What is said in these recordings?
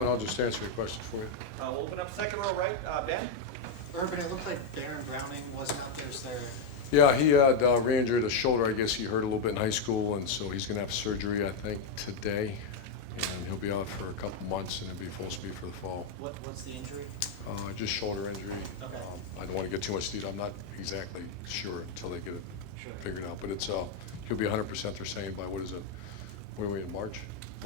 I'll just answer your question for you. We'll open up second row right. Ben? Urban, it looked like Baron Browning wasn't out there, is there? Yeah, he had re-injured a shoulder. I guess he hurt a little bit in high school, and so he's going to have surgery, I think, today. And he'll be out for a couple months, and he'll be full speed for the fall. What's the injury? Just shoulder injury. Okay. I don't want to get too much detail. I'm not exactly sure until they get it figured out. But it's he'll be 100%, they're saying, by what is it? What are we in, March?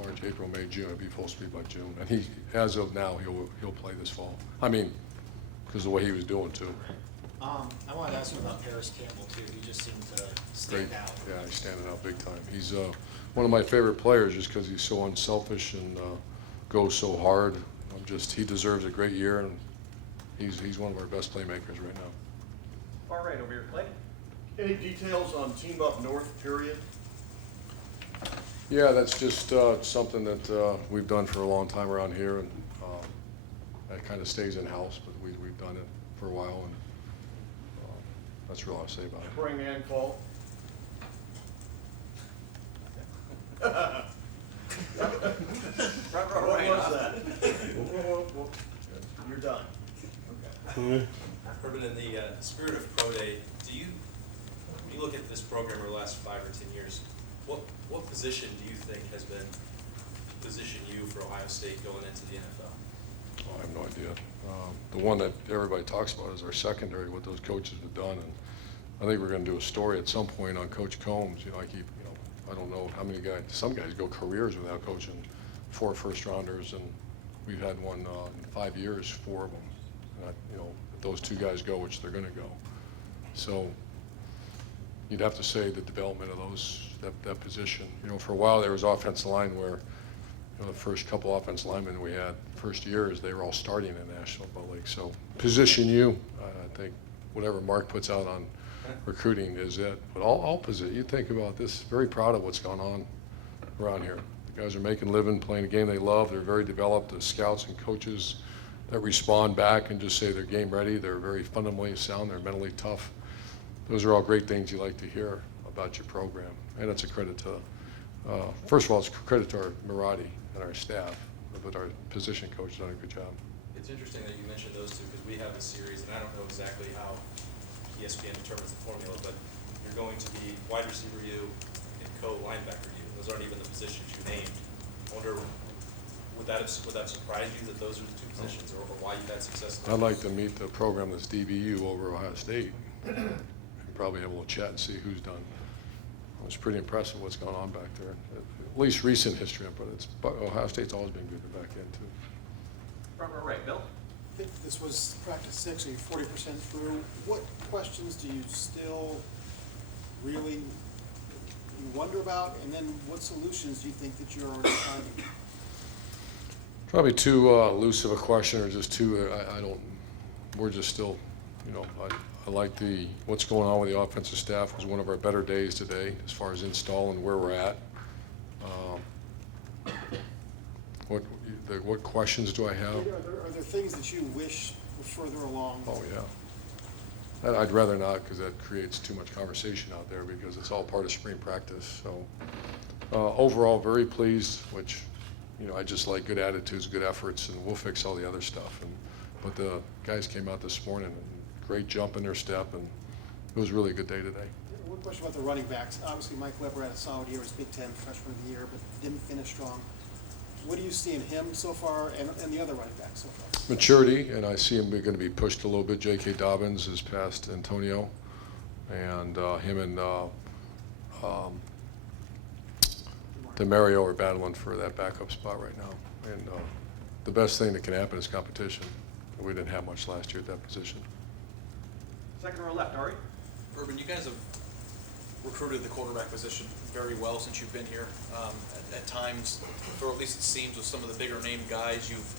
March, April, May, June. He'll be full speed by June. And he, as of now, he'll play this fall. I mean, because of the way he was doing, too. I wanted to ask you about Paris Campbell, too. He just seemed to stand Great. out. Yeah, he's standing out big time. He's one of my favorite players just because he's so unselfish and goes so hard. He deserves a great year, and he's one of our best playmakers right now. Far right over here, Clay. Any details on Team Up North, period? Yeah, that's just something that we've done for a long time around here, and that kind of stays in-house, but we've done it for a while, and that's all I'll say about it. Spring and fall? Front row What right. was that? Whoa. You're done. Okay. Urban, in the spirit of Pro Day, when you look at this program over the last 5 or 10 years, what position do you think has been positioned you for Ohio State going into the NFL? Oh, I have no idea. The one that everybody talks about is our secondary, what those coaches have done, and I think we're going to do a story at some point on Coach Combs. I don't know how many guys. Some guys go careers without coaching 4 first-rounders, and we've had one in 5 years, 4 of them. And if those 2 guys go, which they're going to go. So you'd have to say the development of that position. For a while there was offensive line where the first couple offensive linemen we had first years, they were all starting in the National Football League. So position you, I think whatever Mark puts out on recruiting is it. But all position, you think about this, very proud of what's going on around here. The guys are making a living, playing a game they love. They're very developed. The scouts and coaches that respond back and just say they're game ready. They're very fundamentally sound. They're mentally tough. Those are all great things you like to hear about your program. And it's a credit to, first of all, it's a credit to our Maradi and our staff, but our position coach has done a good job. It's interesting that you mentioned those two because we have a series, and I don't know exactly how ESPN determines the formula, but you're going to be wide receiver U and co-linebacker U. Those aren't even the positions you named. I wonder, would that surprise you that those are the 2 positions, or why you've had success? I'd like to meet the program that's DBU over Ohio State and probably have a little chat and see who's done. It's pretty impressive what's going on back there. At least recent history, but Ohio State's always been good to back in too. Front row right. Bill? This was practice 6, so you're 40% through. What questions do you still really wonder about, and then what solutions do you think that you're already finding? Probably too loose of a question, or just too. We're just still. I like what's going on with the offensive staff. It was one of our better days today as far as install and where we're at. What questions do I have? Are there things that you wish were further along? Oh, yeah. I'd rather not, because that creates too much conversation out there because it's all part of spring practice. So overall, very pleased, which, I just like good attitudes, good efforts, and we'll fix all the other stuff. But the guys came out this morning, and great jump in their step, and it was really a good day today. One question about the running backs. Obviously, Mike Weber had a solid year as Big Ten Freshman of the Year, but didn't finish strong. What do you see in him so far, and the other running backs so far? Maturity, and I see him going to be pushed a little bit. J.K. Dobbins is past Antonio, and him and DeMario are battling for that backup spot right now. And the best thing that can happen is competition. We didn't have much last year at that position. Second row left. Ari? Urban, you guys have recruited the quarterback position very well since you've been here. At times, or at least it seems with some of the bigger name guys, you've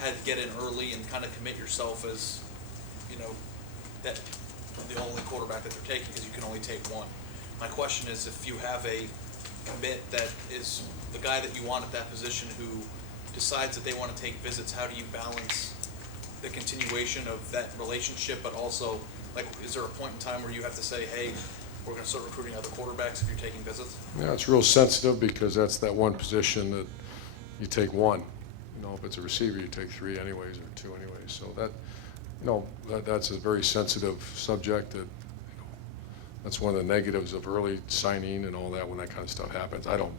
had to get in early and kind of commit yourself as, that the only quarterback that they're taking, because you can only take one. My question is, if you have a commit that is the guy that you want at that position who decides that they want to take visits, how do you balance the continuation of that relationship, but also, is there a point in time where you have to say, hey, we're going to start recruiting other quarterbacks if you're taking visits? Yeah, it's real sensitive because that's that one position that you take one. You know, if it's a receiver, you take 3 anyways, or 2 anyways. So that, you know, that's a very sensitive subject that, you know, that's one of the negatives of early signing and all that when that kind of stuff happens. I think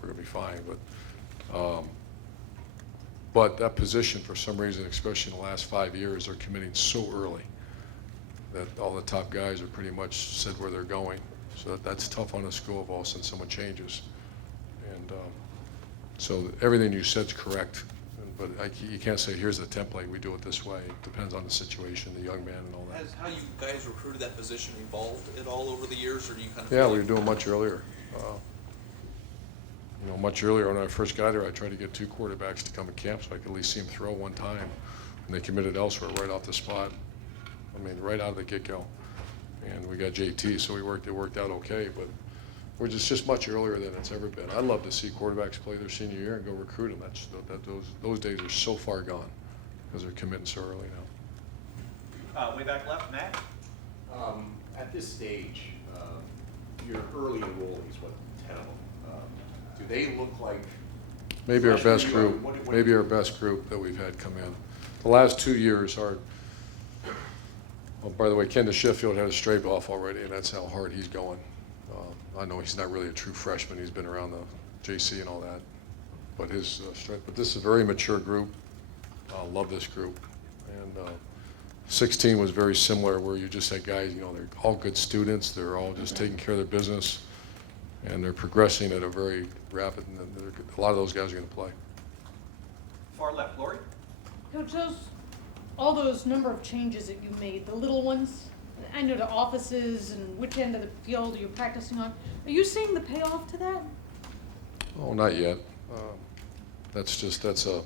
we're gonna be fine, but that position, for some reason, especially in the last 5 years, they're committing so early that all the top guys are pretty much said where they're going. So that's tough on a school of all of a sudden someone changes. And so everything you said's correct, but you can't say, here's the template, we do it this way. It depends on the situation, the young man and all that. Has how you guys recruited that position evolved at all over the years, or do you kind of? Yeah, feel we were like- doing much earlier. You know, much earlier when I first got here, I tried to get 2 quarterbacks to come to camp so I could at least see them throw one time. And they committed elsewhere right off the spot. I mean, right out of the get-go. And we got JT, so it worked out okay, but we're just much earlier than it's ever been. I'd love to see quarterbacks play their senior year and go recruit them. Those days are so far gone because they're committing so early now. Way back left, Matt? At this stage, your early enrollees, what, 10 of them, do they look like? Maybe our freshman best year? group, What- maybe our best group that we've had come in. The last 2 years are, well, by the way, Ken Sheffield had a stray off already, and that's how hard he's going. I know he's not really a true freshman. He's been around the JC and all that. But but this is a very mature group. Love this group. And 16 was very similar, where you just had guys, you know, they're all good students. They're all just taking care of their business, and they're progressing at a very rapid. And a lot of those guys are going to play. Far left, Lori? Coach, all those number of changes that you made, the little ones, I know to offices and which end of the field you're practicing on, are you seeing the payoff to that? Oh, not yet. That's a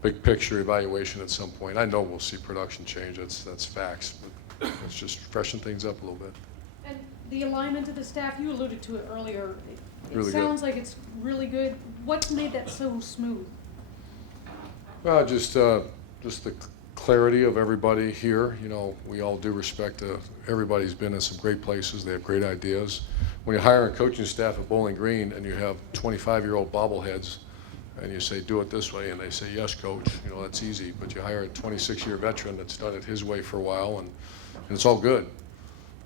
big picture evaluation at some point. I know we'll see production change. That's facts, but let's just freshen things up a little bit. And the alignment of the staff, you alluded to it earlier. It Really good. sounds like it's really good. What's made that so smooth? Well, just the clarity of everybody here. You know, we all do respect everybody's been in some great places. They have great ideas. When you hire a coaching staff at Bowling Green and you have 25-year-old bobbleheads and you say, do it this way, and they say, yes, coach, you know, that's easy. But you hire a 26-year veteran that's done it his way for a while, and it's all good.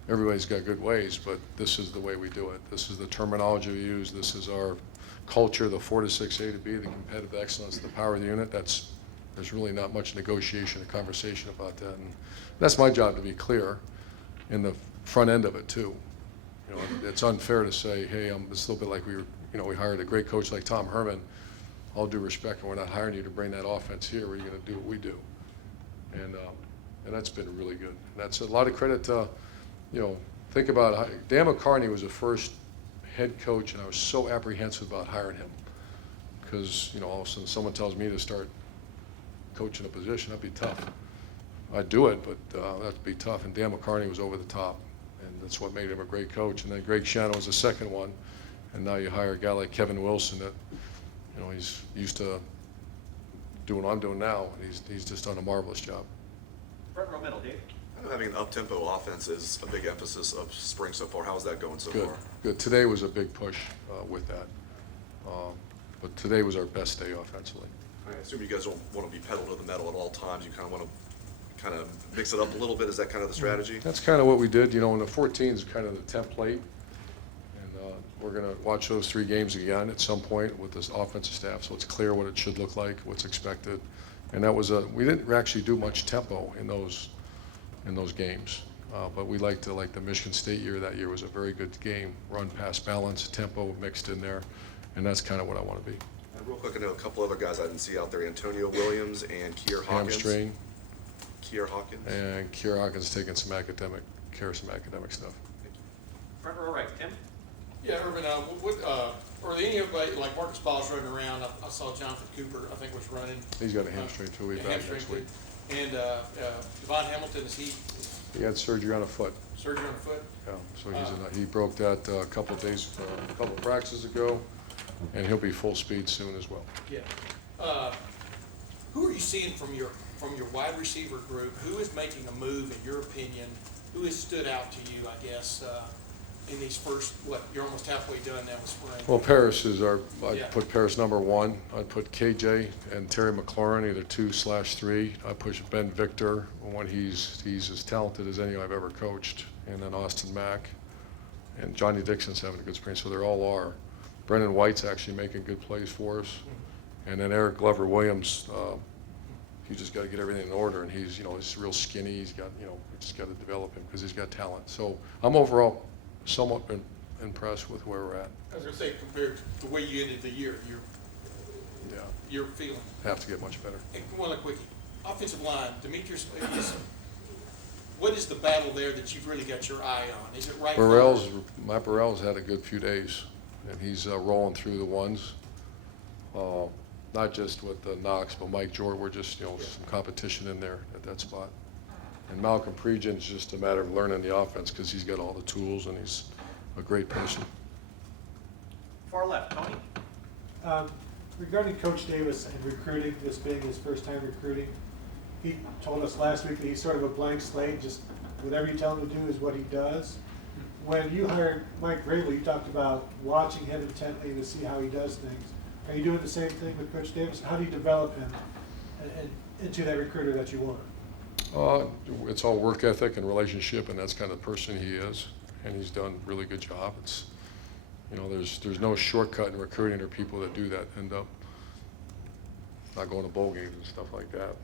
Everybody's got good ways, but this is the way we do it. This is the terminology we use. This is our culture, the 4 to 6 A to B, the competitive excellence, the power of the unit. There's really not much negotiation or conversation about that. And that's my job, to be clear in the front end of it too. You know, it's unfair to say, hey, it's a little bit like we hired a great coach like Tom Herman. All due respect, and we're not hiring you to bring that offense here. We're going to do what we do. And that's been really good. And that's a lot of credit to, you know, think about Dan McCartney was the first head coach, and I was so apprehensive about hiring him because, you know, all of a sudden someone tells me to start coaching a position, that'd be tough. I'd do it, but that'd be tough. And Dan McCartney was over the top, and that's what made him a great coach. And then Greg Shannon was the second one, and now you hire a guy like Kevin Wilson that, you know, he's used to doing what I'm doing now, and he's just done a marvelous job. Front row middle, Dave? I know having an up-tempo offense is a big emphasis of spring so far. How's that going so Good, far? good. Today was a big push with that, but today was our best day offensively. I assume you guys don't want to be pedal to the metal at all times. You kind of want to mix it up a little bit. Is that kind of the strategy? That's kind of what we did, you know, and the 14 is kind of the template. And we're going to watch those 3 games again at some point with this offensive staff, so it's clear what it should look like, what's expected. And that was we didn't actually do much tempo in those games, but we liked the Michigan State year. That year was a very good game, run, pass, balance, tempo mixed in there, and that's kind of what I want to be. And real quick, I know a couple other guys I didn't see out there, Antonio Williams and Kier Hawkins. Hamstring, Kier Hawkins. and Kier Hawkins taking some academic stuff. Front row right, Tim? Yeah, Urban, or anybody, like Marcus Ball's running around, I saw Jonathan Cooper, I think, was running. He's got a hamstring too. He'll be Yeah, back hamstring next week. too. And Devon Hamilton, is he He had surgery on a foot. surgery on the foot? Yeah, so he broke that a couple of practices ago, and he'll be full speed soon as well. Yeah. Who are you seeing from your wide receiver group? Who is making a move, in your opinion? Who has stood out to you, I guess, in these first, you're almost halfway done now with spring? Well, Paris is our, Yeah. I'd put Paris number one. I'd put KJ and Terry McLaurin, either 2/3. I'd push Ben Victor when he's as talented as any I've ever coached. And then Austin Mack. And Johnny Dixon's having a good spring, so they're all are. Brendan White's actually making good plays for us. And then Eric Glover Williams, you just got to get everything in order, and he's real skinny. He's got, we just got to develop him because he's got talent. So I'm overall somewhat impressed with where we're at. I was gonna say, compared to the way you ended the year, Yeah, you're feeling. have to get much better. And one other quickie, offensive line, Demetrius, what is the battle there that you've really got your eye on? Is it right? Matt Burrell's had a good few days, and he's rolling through the ones. Not just with Knox, but Mike Jordan. We're just, some competition in there at that spot. And Malcolm Pregen's just a matter of learning the offense because he's got all the tools and he's a great person. Far left, Tony. Regarding Coach Davis and recruiting, this being his first time recruiting, he told us last week that he's sort of a blank slate, just whatever you tell him to do is what he does. When you hired Mike Grable, you talked about watching him intently to see how he does things. Are you doing the same thing with Coach Davis? How do you develop him into that recruiter that you want? It's all work ethic and relationship, and that's kind of the person he is, and he's done a really good job. It's, there's no shortcut in recruiting or people that do that end up not going to bowl games and stuff like that.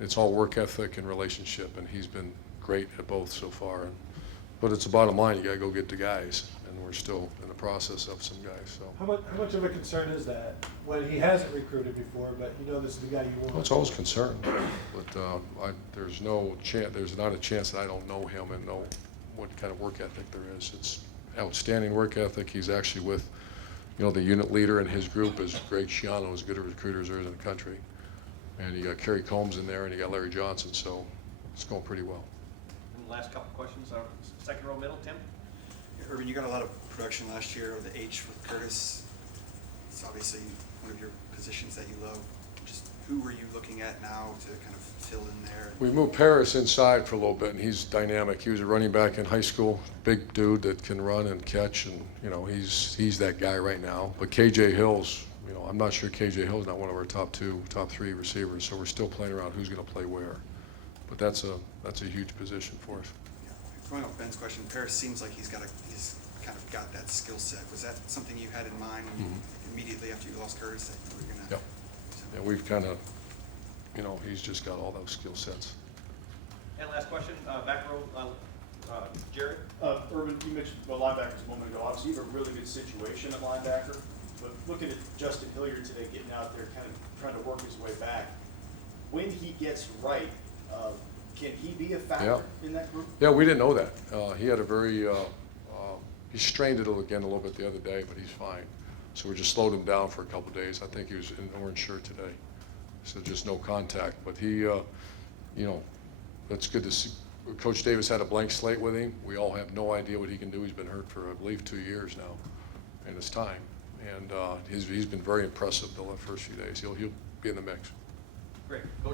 It's all work ethic and relationship, and he's been great at both so far. But it's the bottom line, you gotta go get the guys, and we're still in the process of some guys, so. How much of a concern is that when he hasn't recruited before, but you know this is the guy you want? Well, it's always a concern, but there's not a chance that I don't know him and know what kind of work ethic there is. It's outstanding work ethic. He's actually with, the unit leader in his group is Greg Schiano, as good a recruiter as there is in the country. And you got Kerry Combs in there, and you got Larry Johnson, so it's going pretty well. And the last couple questions, second row middle, Tim. Urban, you got a lot of production last year of the H with Curtis. It's obviously one of your positions that you love. Just who are you looking at now to kind of fill in there? We moved Paris inside for a little bit, and he's dynamic. He was a running back in high school, big dude that can run and catch, and he's that guy right now. But KJ Hill's, I'm not sure KJ Hill's not one of our top 3 receivers, so we're still playing around who's going to play where. But that's a huge position for us. Going off Ben's question, Paris seems like he's kind of got that skill set. Was that something you had in mind when you immediately after you lost Curtis that you were gonna? Yeah, we've kind of, he's just got all those skill sets. And last question, back row, Jared. Urban, you mentioned linebackers a moment ago. Obviously, you have a really good situation at linebacker, but looking at Justin Hilliard today, getting out there, kind of trying to work his way back. When he gets right, can he be a factor in that group? Yeah, we didn't know that. He had a very, he strained it again a little bit the other day, but he's fine. So we just slowed him down for a couple of days. I think he was in orange shirt today. So just no contact, but he, that's good to see. Coach Davis had a blank slate with him. We all have no idea what he can do. He's been hurt for, I believe, 2 years now, and it's time. And he's been very impressive the first few days. He'll be in the mix. Great. Coach,